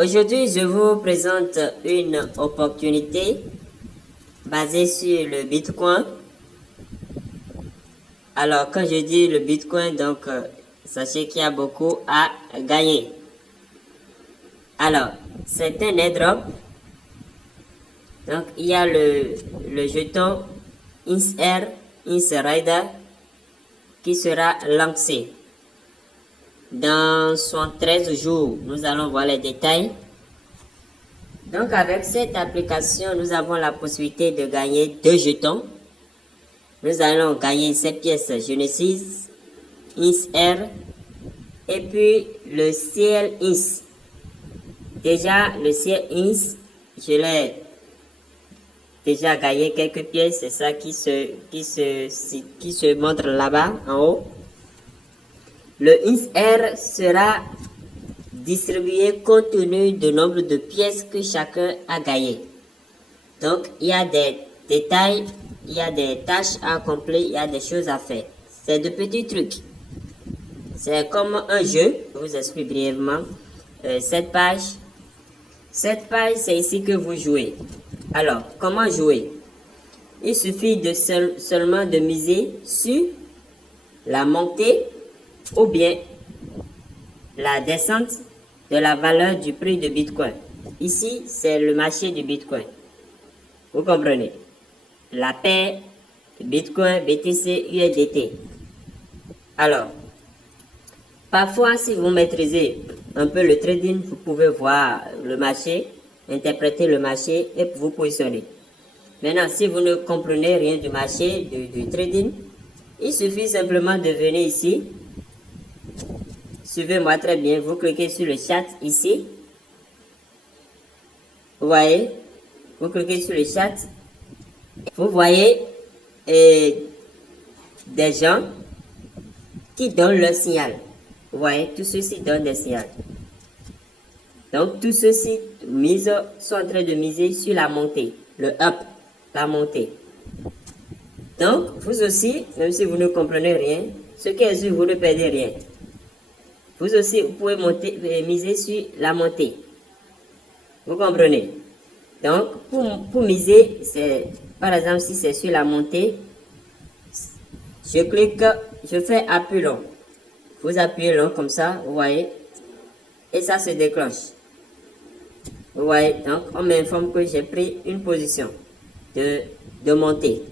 Aujourd'hui, je vous présente une opportunité basée sur le Bitcoin. Alors, quand je dis le Bitcoin, donc, sachez qu'il y a beaucoup à gagner. Alors, c'est un airdrop. Donc, il y a le jeton INSR, INSRIDER, qui sera lancé. Dans 73 jours, nous allons voir les détails. Donc, avec cette application, nous avons la possibilité de gagner 2 jetons. Nous allons gagner ces pièces Genesis, INSR et puis le CL INS. Déjà, le CL INS, je l'ai déjà gagné quelques pièces. C'est ça qui se montre là-bas en haut. Le INSR sera distribué compte tenu du nombre de pièces que chacun a gagné. Donc, il y a des détails, il y a des tâches à accomplir, il y a des choses à faire. C'est de petits trucs. C'est comme un jeu. Je vous explique brièvement. Cette page, c'est ici que vous jouez. Alors, comment jouer? Il suffit de seulement de miser sur la montée ou bien la descente de la valeur du prix de Bitcoin. Ici, c'est le marché du Bitcoin. Vous comprenez? La paire Bitcoin, BTC, USDT. Alors, parfois, si vous maîtrisez un peu le trading, vous pouvez voir le marché, interpréter le marché et vous positionner. Maintenant, si vous ne comprenez rien du marché, du trading, il suffit simplement de venir ici. Suivez-moi très bien. Vous cliquez sur le chat ici. Vous voyez? Vous cliquez sur le chat. Vous voyez des gens qui donnent leur signal. Vous voyez? Tous ceux-ci donnent des signaux. Donc, tous ceux-ci sont en train de miser sur la montée. Le up. La montée. Donc, vous aussi, même si vous ne comprenez rien, ce qui est sûr, vous ne perdez rien. Vous aussi, vous pouvez miser sur la montée. Vous comprenez? Donc, pour miser, c'est, par exemple, si c'est sur la montée, je clique, je fais appui long. Vous appuyez long comme ça, vous voyez, et ça se déclenche. Vous voyez, donc, on m'informe que j'ai pris une position de montée.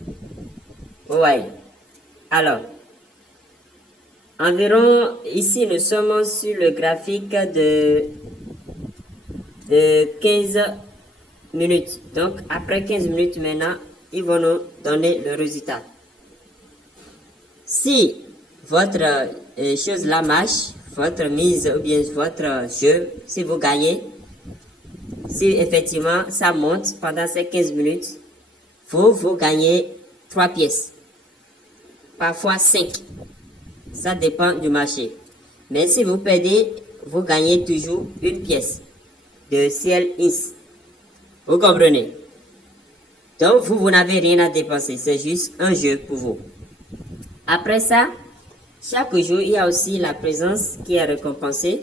Vous voyez. Alors, environ, ici, nous sommes sur le graphique de 15 minutes. Donc, après 15 minutes maintenant, ils vont nous donner le résultat. Si votre chose là marche, votre mise ou bien votre jeu, si vous gagnez, si effectivement ça monte pendant ces 15 minutes, vous gagnez 3 pièces. Parfois 5. Ça dépend du marché. Mais si vous perdez, vous gagnez toujours une pièce de CL INS. Vous comprenez? Donc, vous n'avez rien à dépenser. C'est juste un jeu pour vous. Après ça, chaque jour, il y a aussi la présence qui est récompensée.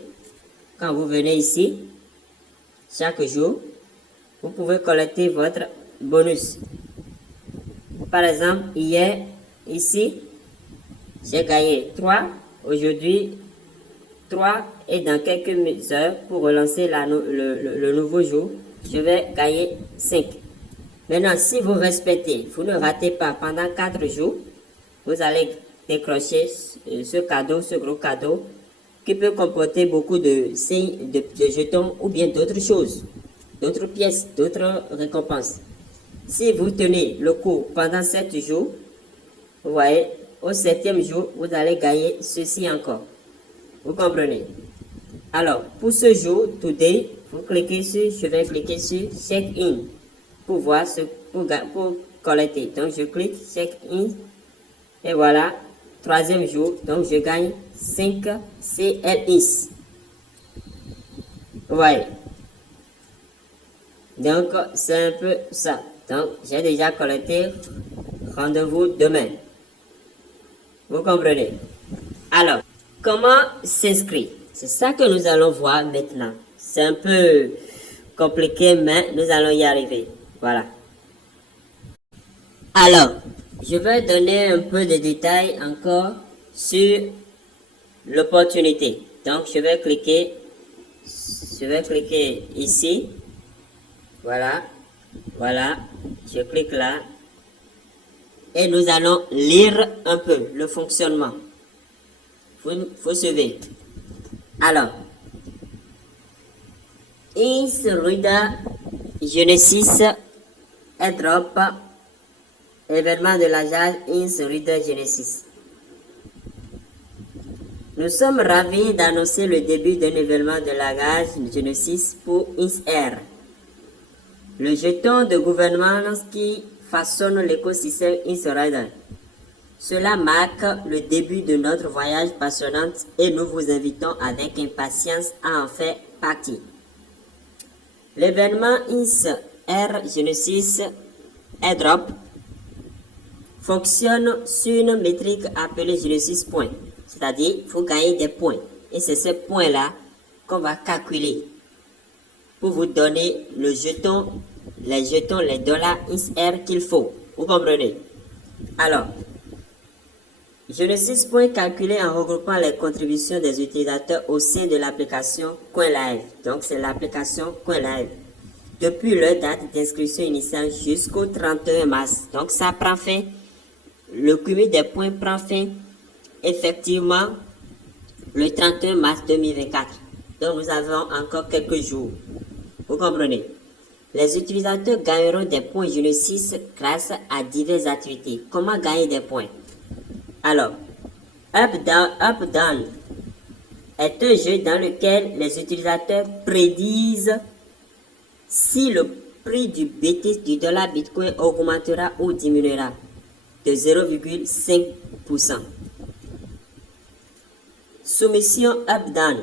Quand vous venez ici, chaque jour, vous pouvez collecter votre bonus. Par exemple, hier, ici, j'ai gagné 3. Aujourd'hui, 3. Et dans quelques heures, pour relancer le nouveau jour, je vais gagner 5. Maintenant, si vous respectez, vous ne ratez pas pendant 4 jours, vous allez décrocher ce cadeau, ce gros cadeau, qui peut comporter beaucoup de jetons ou bien d'autres choses, d'autres pièces, d'autres récompenses. Si vous tenez le coup pendant 7 jours, vous voyez, au 7e jour, vous allez gagner ceci encore. Vous comprenez? Alors, pour ce jour, today, vous cliquez sur, je vais cliquer sur check-in pour voir pour collecter. Donc, je clique check-in et voilà, 3e jour, donc je gagne 5 CLIs. Vous voyez? Donc, c'est un peu ça. Donc, j'ai déjà collecté. Rendez-vous demain. Vous comprenez? Alors, comment s'inscrire? C'est ça que nous allons voir maintenant. C'est un peu compliqué, mais nous allons y arriver. Voilà. Alors, je vais donner un peu de détails encore sur l'opportunité. Donc, je vais cliquer ici. Voilà. Voilà. Je clique là. Et nous allons lire un peu le fonctionnement. Vous suivez. Alors, Ins Ruda Genesis airdrop événement de l'agence Ins Ruda Genesis. Nous sommes ravis d'annoncer le début d'un événement de l'agence Genesis pour InsR, le jeton de gouvernance qui façonne l'écosystème InsRider. Cela marque le début de notre voyage passionnant et nous vous invitons avec impatience à en faire partie. L'événement InsR Genesis Airdrop fonctionne sur une métrique appelée Genesis Point, c'est-à-dire il faut gagner des points. Et c'est ces points-là qu'on va calculer pour vous donner les jetons, les dollars InsR qu'il faut. Vous comprenez? Alors, Genesis Point calculé en regroupant les contributions des utilisateurs au sein de l'application CoinLive. Donc, c'est l'application CoinLive. Depuis leur date d'inscription initiale jusqu'au 31 mars. Donc, ça prend fin. Le cumul des points prend fin effectivement le 31 mars 2024. Donc, nous avons encore quelques jours. Vous comprenez? Les utilisateurs gagneront des points Genesis grâce à diverses activités. Comment gagner des points? Alors, Up Down est un jeu dans lequel les utilisateurs prédisent si le prix du dollar Bitcoin augmentera ou diminuera de 0,5%. Soumission Up Down.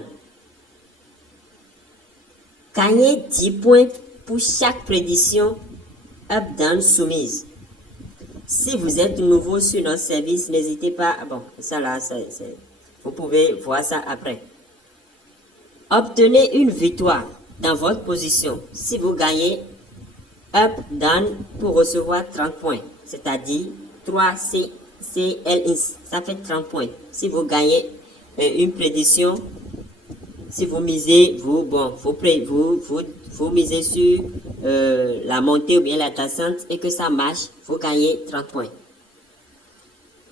Gagnez 10 points pour chaque prédiction Up Down soumise. Si vous êtes nouveau sur notre service, n'hésitez pas. Bon, ça là, vous pouvez voir ça après. Obtenez une victoire dans votre position si vous gagnez Up Down pour recevoir 30 points, c'est-à-dire 3 CLI. Ça fait 30 points. Si vous gagnez une prédiction, si vous misez, vous misez sur la montée ou bien la descente et que ça marche, vous gagnez 30 points.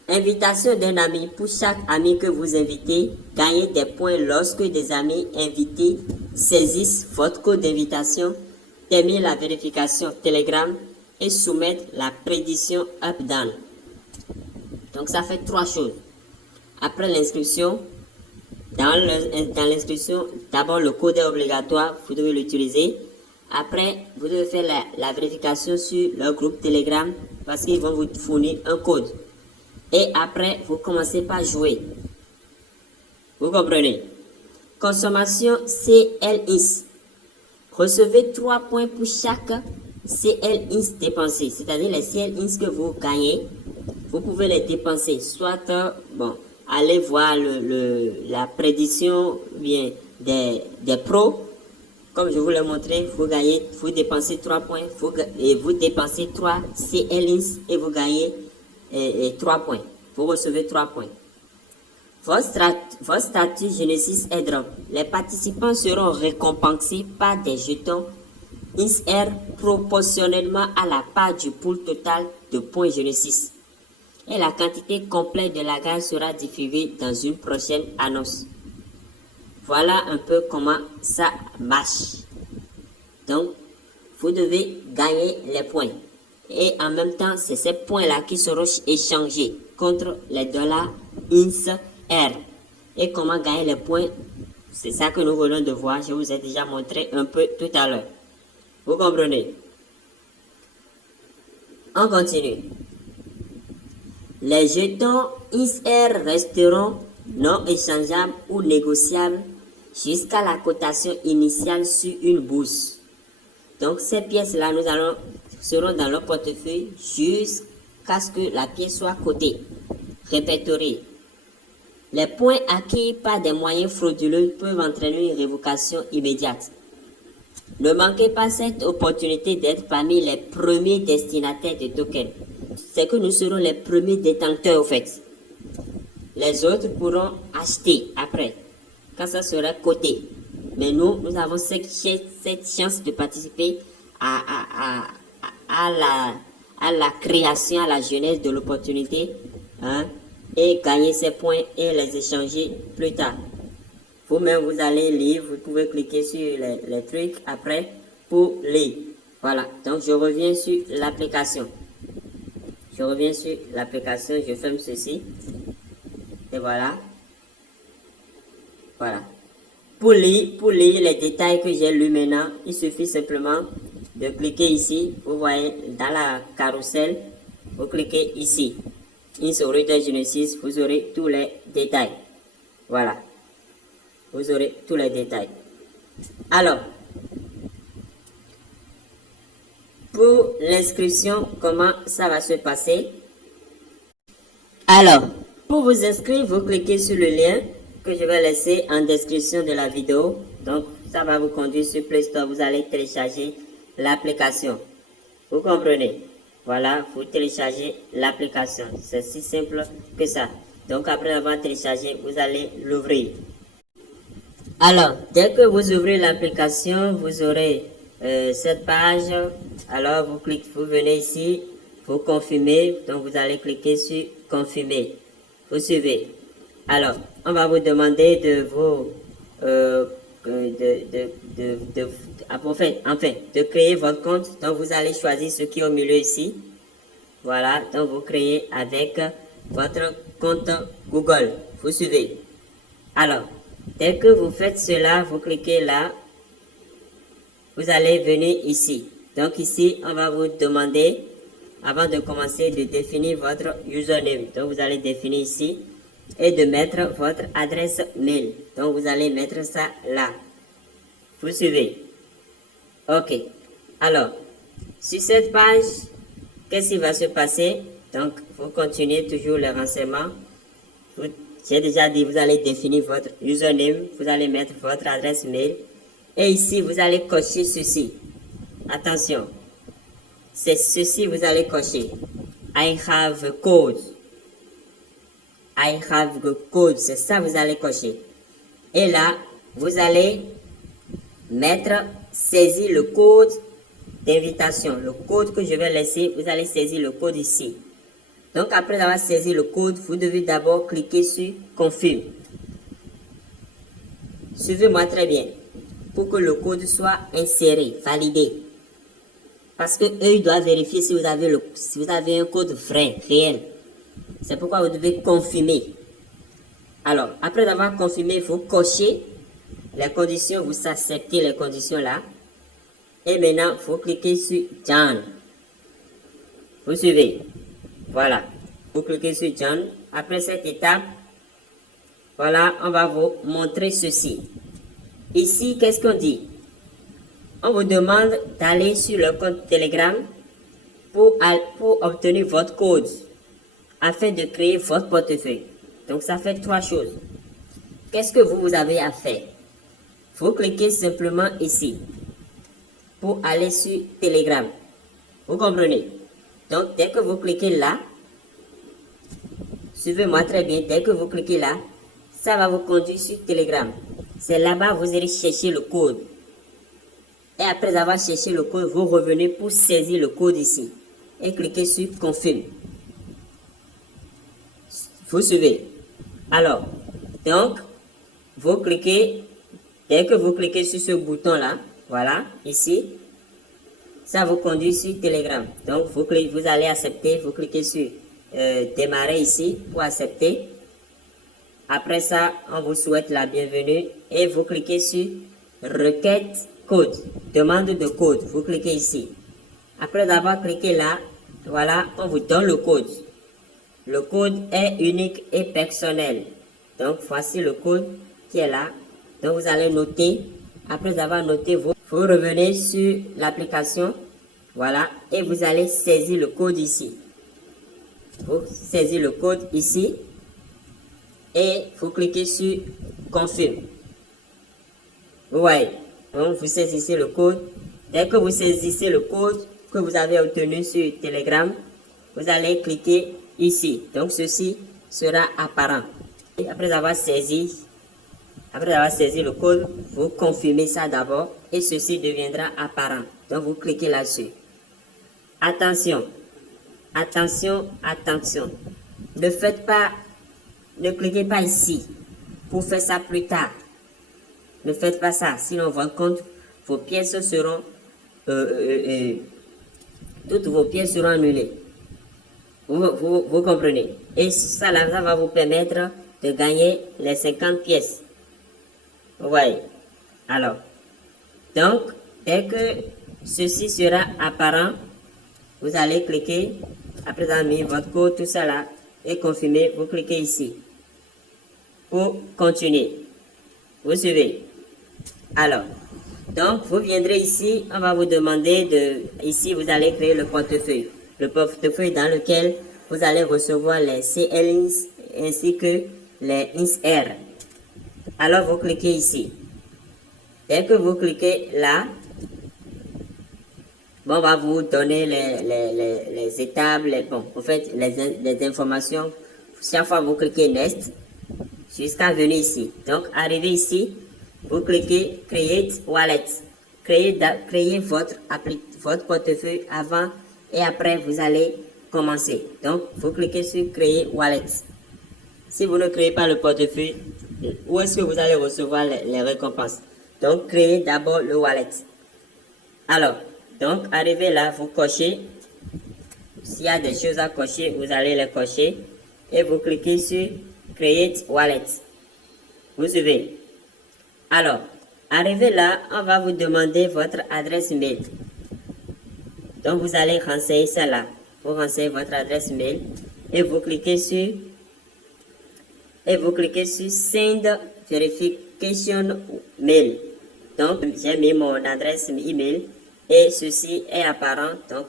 Invitation d'un ami. Pour chaque ami que vous invitez, gagnez des points lorsque des amis invités saisissent votre code d'invitation, terminent la vérification Telegram et soumettent la prédiction Up-Down. Donc ça fait 3 choses. Après l'inscription, dans l'inscription, d'abord le code est obligatoire, vous devez l'utiliser. Après, vous devez faire la vérification sur leur groupe Telegram parce qu'ils vont vous fournir un code. Et après, vous commencez par jouer. Vous comprenez? Consommation CLIs. Recevez 3 points pour chaque CLIs dépensé. C'est-à-dire les CLIs que vous gagnez, vous pouvez les dépenser. Soit, allez voir la prédiction bien des pros. Comme je vous l'ai montré, vous dépensez 3 points, et vous dépensez 3 CLIs et vous gagnez 3 points. Vous recevez 3 points. Votre statut Genesis Airdrop. Les participants seront récompensés par des jetons InsR proportionnellement à la part du pool total de points Genesis. Et la quantité complète de la gagne sera diffusée dans une prochaine annonce. Voilà un peu comment ça marche. Donc, vous devez gagner les points. Et en même temps, c'est ces points-là qui seront échangés contre les dollars InsR. Et comment gagner les points, c'est ça que nous venons de voir. Je vous ai déjà montré un peu tout à l'heure. Vous comprenez? On continue. Les jetons InsR resteront non échangeables ou négociables jusqu'à la cotation initiale sur une bourse. Donc ces pièces-là, seront dans leur portefeuille jusqu'à ce que la pièce soit cotée, répertoriée. Les points acquis par des moyens frauduleux peuvent entraîner une révocation immédiate. Ne manquez pas cette opportunité d'être parmi les premiers destinataires de tokens. C'est que nous serons les premiers détenteurs, au fait. Les autres pourront acheter après, quand ça sera coté. Mais nous avons cette chance de participer à la création, à la jeunesse de l'opportunité, hein, et gagner ces points et les échanger plus tard. Vous-même, vous allez lire, vous pouvez cliquer sur les trucs après pour lire. Voilà, donc je reviens sur l'application. Je ferme ceci. Et voilà. Voilà. Pour lire les détails que j'ai lus maintenant, il suffit simplement de cliquer ici. Vous voyez, dans la carrousel, vous cliquez ici. Insolite Genesis, vous aurez tous les détails. Voilà. Vous aurez tous les détails. Alors, pour l'inscription, comment ça va se passer? Alors, pour vous inscrire, vous cliquez sur le lien que je vais laisser en description de la vidéo. Donc, ça va vous conduire sur Play Store. Vous allez télécharger l'application. Vous comprenez? Voilà, vous téléchargez l'application. C'est si simple que ça. Donc, après avoir téléchargé, vous allez l'ouvrir. Alors, dès que vous ouvrez l'application, vous aurez cette page. Alors, vous venez ici, vous confirmez. Donc, vous allez cliquer sur confirmer. Vous suivez. Alors, on va vous demander de de créer votre compte. Donc, vous allez choisir ce qui est au milieu ici. Voilà, donc vous créez avec votre compte Google. Vous suivez. Alors, dès que vous faites cela, vous cliquez là. Vous allez venir ici. Donc ici, on va vous demander, avant de commencer, de définir votre username. Donc vous allez définir ici et de mettre votre adresse mail. Donc vous allez mettre ça là. Vous suivez. Ok. Alors, sur cette page, qu'est-ce qui va se passer? Donc, vous continuez toujours les renseignements. J'ai déjà dit, vous allez définir votre username, vous allez mettre votre adresse mail. Et ici, vous allez cocher ceci. Attention. C'est ceci, vous allez cocher. I have a code. I have a code. C'est ça, vous allez cocher. Et là, vous allez saisir le code d'invitation. Le code que je vais laisser, vous allez saisir le code ici. Donc, après avoir saisi le code, vous devez d'abord cliquer sur confirme. Suivez-moi très bien pour que le code soit inséré, validé. Parce que eux, ils doivent vérifier si vous avez un code vrai, réel. C'est pourquoi vous devez confirmer. Alors, après avoir confirmé, vous cochez les conditions, vous acceptez les conditions là. Et maintenant, vous cliquez sur John. Vous suivez. Voilà. Vous cliquez sur John. Après cette étape, voilà, on va vous montrer ceci. Ici, qu'est-ce qu'on dit? On vous demande d'aller sur le compte Telegram pour obtenir votre code afin de créer votre portefeuille. Donc, ça fait 3 choses. Qu'est-ce que vous avez à faire? Vous cliquez simplement ici pour aller sur Telegram. Vous comprenez? Donc, dès que vous cliquez là, suivez-moi très bien, dès que vous cliquez là, ça va vous conduire sur Telegram. C'est là-bas vous allez chercher le code. Et après avoir cherché le code, vous revenez pour saisir le code ici. Et cliquez sur Confirme. Vous suivez. Alors, donc, vous cliquez, dès que vous cliquez sur ce bouton-là, voilà, ici, ça vous conduit sur Telegram. Donc, vous allez accepter, vous cliquez sur démarrer ici pour accepter. Après ça, on vous souhaite la bienvenue et vous cliquez sur requête code, demande de code. Vous cliquez ici. Après avoir cliqué là, voilà, on vous donne le code. Le code est unique et personnel. Donc, voici le code qui est là. Donc, vous allez noter. Après avoir noté, vous revenez sur l'application. Voilà. Et vous allez saisir le code ici. Vous saisissez le code ici. et vous cliquez sur confirme. Vous voyez, donc vous saisissez le code. Dès que vous saisissez le code que vous avez obtenu sur Telegram, vous allez cliquer ici. Donc ceci sera apparent. Et après avoir saisi le code, vous confirmez ça d'abord et ceci deviendra apparent. Donc vous cliquez là-dessus. Attention, attention, attention. Ne cliquez pas ici pour faire ça plus tard. Ne faites pas ça, sinon votre compte, vos pièces seront, toutes vos pièces seront annulées. Vous comprenez? Et ça, là, ça va vous permettre de gagner les 50 pièces. Vous voyez? Alors, donc, dès que ceci sera apparent, vous allez cliquer, après avoir mis votre code, tout ça là, et confirmer, vous cliquez ici. Pour continuer. Vous suivez? Alors, donc, vous viendrez ici, on va vous demander ici, vous allez créer le portefeuille. Le portefeuille dans lequel vous allez recevoir les CLINS ainsi que les INSR. Alors, vous cliquez ici. Dès que vous cliquez là, bon, on va vous donner les étapes, en fait, les informations. Chaque fois, vous cliquez Next jusqu'à venir ici. Donc, arrivé ici, vous cliquez Create Wallet. Créez votre portefeuille avant et après, vous allez commencer. Donc, vous cliquez sur Créer Wallet. Si vous ne créez pas le portefeuille, où est-ce que vous allez recevoir les récompenses? Donc, créez d'abord le wallet. Alors, donc, arrivé là, vous cochez. S'il y a des choses à cocher, vous allez les cocher. Et vous cliquez sur Create Wallet. Vous suivez? Alors, arrivé là, on va vous demander votre adresse mail. Donc, vous allez renseigner ça là. Vous renseignez votre adresse mail. Et vous cliquez sur Send Verification Mail. Donc, j'ai mis mon adresse email et ceci est apparent. Donc,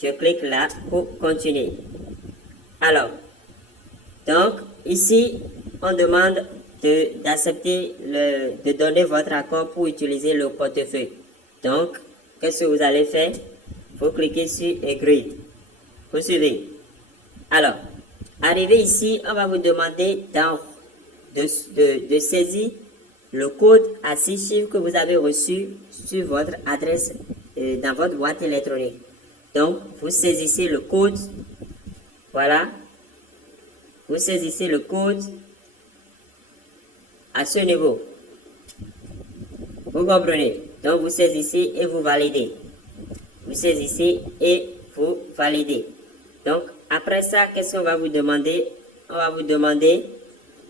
je clique là pour continuer. Alors, donc, ici, on demande d'accepter, de donner votre accord pour utiliser le portefeuille. Donc, qu'est-ce que vous allez faire? Vous cliquez sur Agree. Vous suivez? Alors, arrivé ici, on va vous demander de saisir le code à 6 chiffres que vous avez reçu sur votre adresse dans votre boîte électronique. Donc, vous saisissez le code. Voilà. Vous saisissez le code à ce niveau. Vous comprenez? Donc, vous saisissez et vous validez. Vous saisissez et vous validez. Donc, après ça, qu'est-ce qu'on va vous demander? On va vous demander,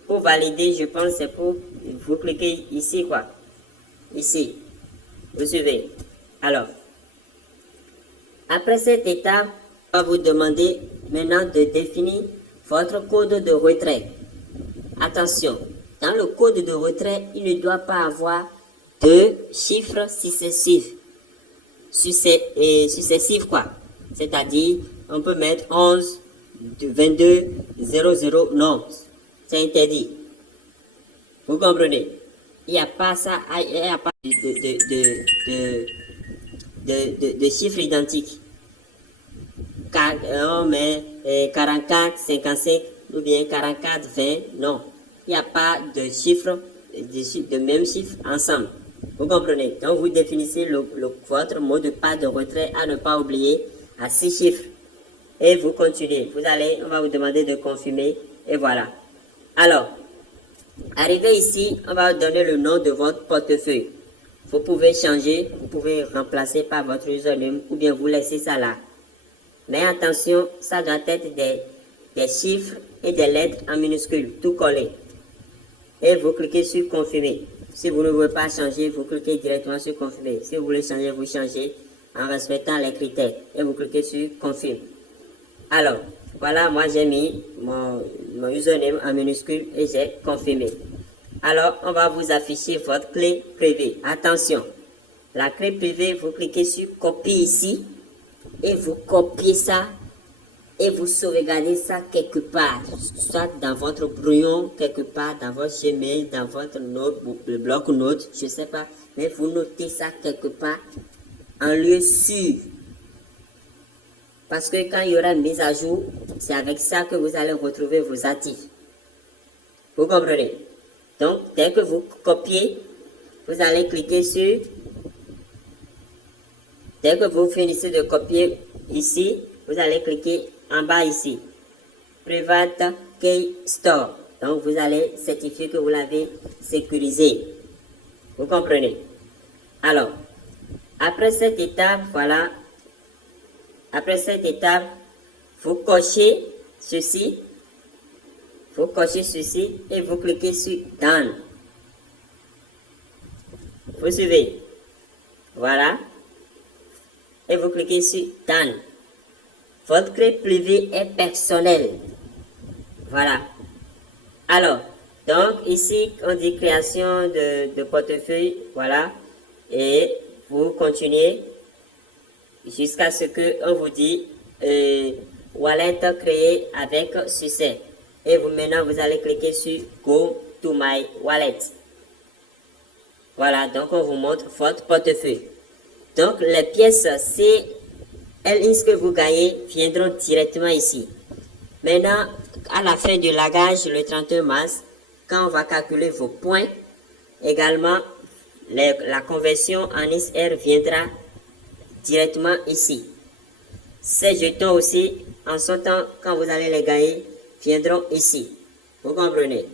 pour valider, je pense, c'est pour, vous cliquez ici, quoi. Ici. Vous suivez. Alors, après cette étape, on va vous demander maintenant de définir votre code de retrait. Attention, dans le code de retrait, il ne doit pas avoir de chiffres successifs. Successifs, quoi. C'est-à-dire, on peut mettre 11, 22, 00, non. C'est interdit. Vous comprenez? Il n'y a pas ça, il n'y a pas de chiffres identiques. On met 44, 55 ou bien 44, 20. Non. Il n'y a pas de chiffres, de même chiffre ensemble. Vous comprenez? Donc, vous définissez votre mot de passe de retrait à ne pas oublier à 6 chiffres. Et vous continuez. On va vous demander de confirmer. Et voilà. Alors, arrivé ici, on va vous donner le nom de votre portefeuille. Vous pouvez changer, vous pouvez remplacer par votre username ou bien vous laisser ça là. Mais attention, ça doit être des chiffres et des lettres en minuscules, tout collé. Et vous cliquez sur confirmer. Si vous ne voulez pas changer, vous cliquez directement sur confirmer. Si vous voulez changer, vous changez en respectant les critères. Et vous cliquez sur confirme. Alors, voilà, moi j'ai mis mon username en minuscule et j'ai confirmé. Alors, on va vous afficher votre clé privée. Attention, la clé privée, vous cliquez sur copier ici et vous copiez ça et vous sauvegardez ça quelque part, soit dans votre brouillon, quelque part dans votre Gmail, dans votre bloc-notes, je ne sais pas, mais vous notez ça quelque part en lieu sûr. Parce que quand il y aura une mise à jour, c'est avec ça que vous allez retrouver vos actifs. Vous comprenez? Donc, dès que vous copiez, vous allez cliquer sur... Dès que vous finissez de copier ici, vous allez cliquer en bas ici. Private Key Store. Donc, vous allez certifier que vous l'avez sécurisé. Vous comprenez? Alors, après cette étape, voilà. Après cette étape, vous cochez ceci. Vous cochez ceci et vous cliquez sur Done. Vous suivez. Voilà. Et vous cliquez sur Done. Votre clé privée est personnelle. Voilà. Alors, donc ici, on dit création de portefeuille. Voilà. Et vous continuez jusqu'à ce qu'on vous dit wallet créé avec succès. Et vous maintenant, vous allez cliquer sur Go to my wallet. Voilà, donc on vous montre votre portefeuille. Donc les pièces CLINS que vous gagnez viendront directement ici. Maintenant, à la fin du lagage, le 31 mars, quand on va calculer vos points, également, la conversion en XR viendra directement ici. Ces jetons aussi, en son temps, quand vous allez les gagner, viendront ici. Vous comprenez?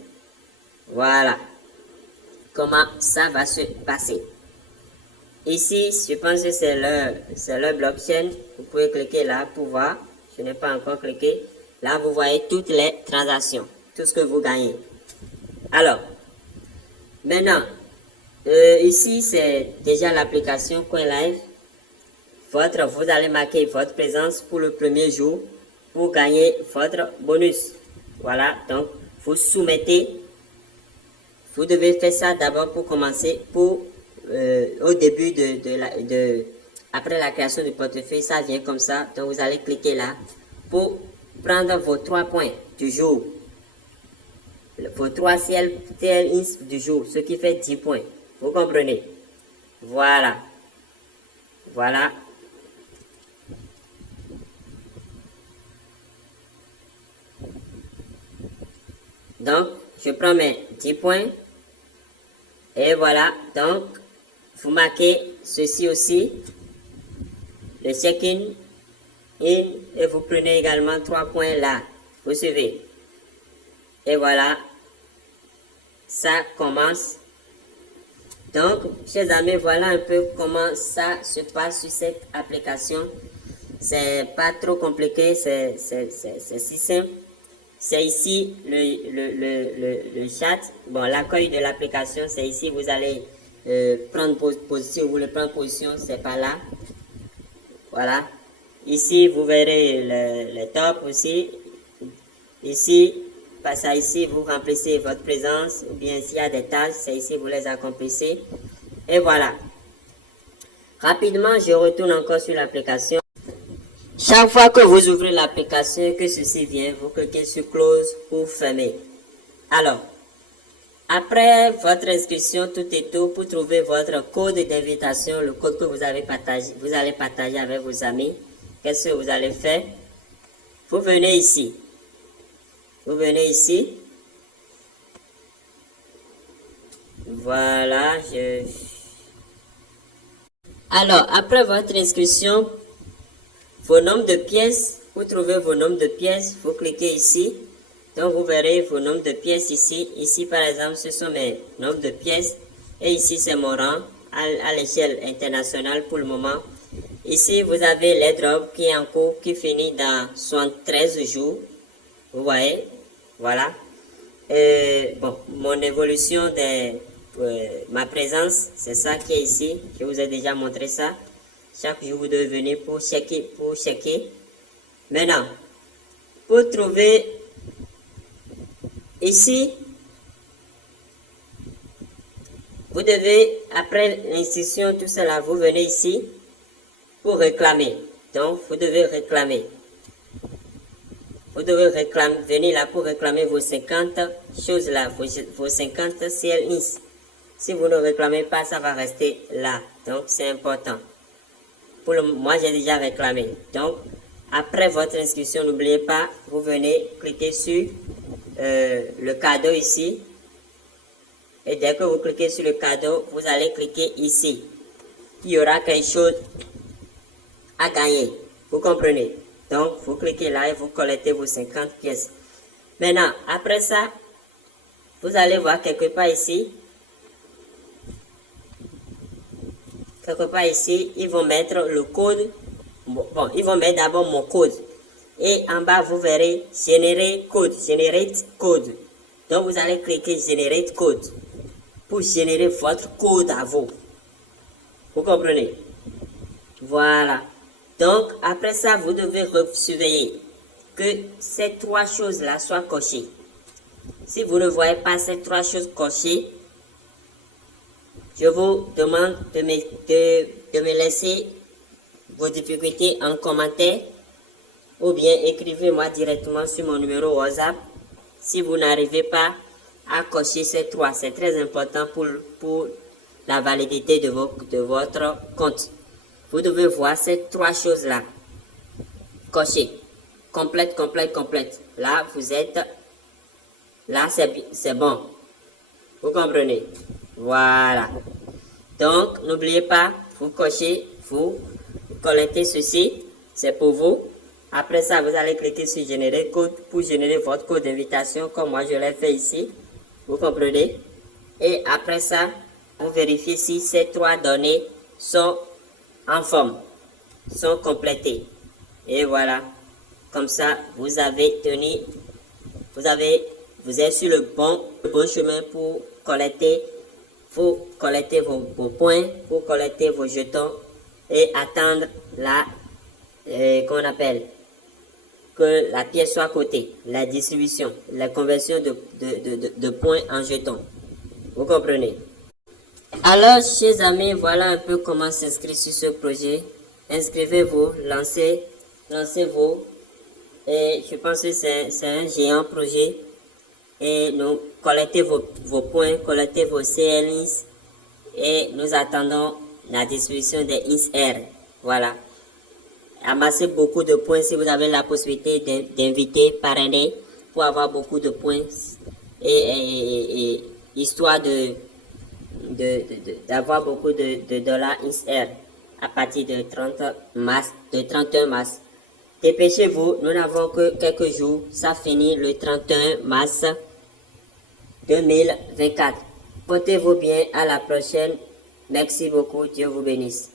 Voilà comment ça va se passer. Ici, je pense que c'est leur blockchain. Vous pouvez cliquer là pour voir. Je n'ai pas encore cliqué. Là, vous voyez toutes les transactions, tout ce que vous gagnez. Alors, maintenant, ici, c'est déjà l'application CoinLive. Vous allez marquer votre présence pour le premier jour pour gagner votre bonus. Voilà, donc vous soumettez. Vous devez faire ça d'abord pour commencer. Au début après la création du portefeuille, ça vient comme ça. Donc vous allez cliquer là pour prendre vos 3 points du jour. Vos 3 CLINS du jour, ce qui fait 10 points. Vous comprenez? Voilà. Voilà. Donc, je prends mes 10 points. Et voilà. Donc, vous marquez ceci aussi. Le check-in. Et vous prenez également 3 points là. Vous suivez. Et voilà. Ça commence. Donc, chers amis, voilà un peu comment ça se passe sur cette application. C'est pas trop compliqué. C'est si simple. C'est ici le chat. Bon, l'accueil de l'application, c'est ici. Vous allez prendre position. Vous voulez prendre position, c'est pas là. Voilà. Ici, vous verrez le top aussi. Ici, passez à ici, vous remplissez votre présence. Ou bien s'il y a des tâches, c'est ici, vous les accomplissez. Et voilà. Rapidement, je retourne encore sur l'application. Chaque fois que vous ouvrez l'application, que ceci vient, vous cliquez sur Close pour fermer. Alors, après votre inscription, tout est tout pour trouver votre code d'invitation, le code que vous allez partager avec vos amis. Qu'est-ce que vous allez faire? Vous venez ici. Vous venez ici. Voilà. Alors, après votre inscription, vos nombres de pièces, vous trouvez vos nombres de pièces, vous cliquez ici. Donc, vous verrez vos nombres de pièces ici. Ici, par exemple, ce sont mes nombres de pièces. Et ici, c'est mon rang à l'échelle internationale pour le moment. Ici, vous avez l'airdrop qui est en cours, qui finit dans 73 jours. Vous voyez, voilà. Bon, mon évolution ma présence, c'est ça qui est ici. Je vous ai déjà montré ça. Chaque jour, vous devez venir pour checker. Maintenant, pour trouver ici, vous devez, après l'instruction, tout cela, vous venez ici pour réclamer. Donc, vous devez réclamer. vous devez venir là pour réclamer vos 50 choses là, vos 50 CLNIS. Si vous ne réclamez pas, ça va rester là. Donc, c'est important. Moi, j'ai déjà réclamé. Donc, après votre inscription, n'oubliez pas, vous venez cliquer sur le cadeau ici. Et dès que vous cliquez sur le cadeau, vous allez cliquer ici. Il y aura quelque chose à gagner. Vous comprenez? Donc, vous cliquez là et vous collectez vos 50 pièces. Maintenant, après ça, vous allez voir quelque part ici. Quelque part ici, ils vont mettre le code. Bon, ils vont mettre d'abord mon code. Et en bas, vous verrez générer code, generate code. Donc, vous allez cliquer generate code pour générer votre code à vous. Vous comprenez? Voilà. Donc, après ça, vous devez surveiller que ces trois choses-là soient cochées. Si vous ne voyez pas ces trois choses cochées, je vous demande de me laisser vos difficultés en commentaire ou bien écrivez-moi directement sur mon numéro WhatsApp si vous n'arrivez pas à cocher ces trois. C'est très important pour la validité de votre compte. Vous devez voir ces trois choses-là. Cocher. Complète, complète, complète. Là, vous êtes... Là, c'est bon. Vous comprenez? Voilà. Donc, n'oubliez pas, vous cochez, vous collectez ceci. C'est pour vous. Après ça, vous allez cliquer sur générer code pour générer votre code d'invitation comme moi je l'ai fait ici. Vous comprenez? Et après ça, vous vérifiez si ces trois données sont en forme, sont complétées. Et voilà. Comme ça, vous avez tenu, vous êtes sur le bon chemin pour collecter. Faut collecter vos points, pour collecter vos jetons et attendre qu'on appelle que la pièce soit cotée, la distribution, la conversion de points en jetons. Vous comprenez? Alors, chers amis, voilà un peu comment s'inscrire sur ce projet. Inscrivez-vous, lancez-vous. Et je pense que c'est un géant projet. Et nous collectez vos points, collectez vos CLIs et nous attendons la distribution des ISR. Voilà. Amassez beaucoup de points si vous avez la possibilité d'inviter, parrainer pour avoir beaucoup de points et histoire d'avoir beaucoup de dollars ISR à partir de 31 mars. Dépêchez-vous, nous n'avons que quelques jours, ça finit le 31 mars 2024. Portez-vous bien, à la prochaine. Merci beaucoup, Dieu vous bénisse.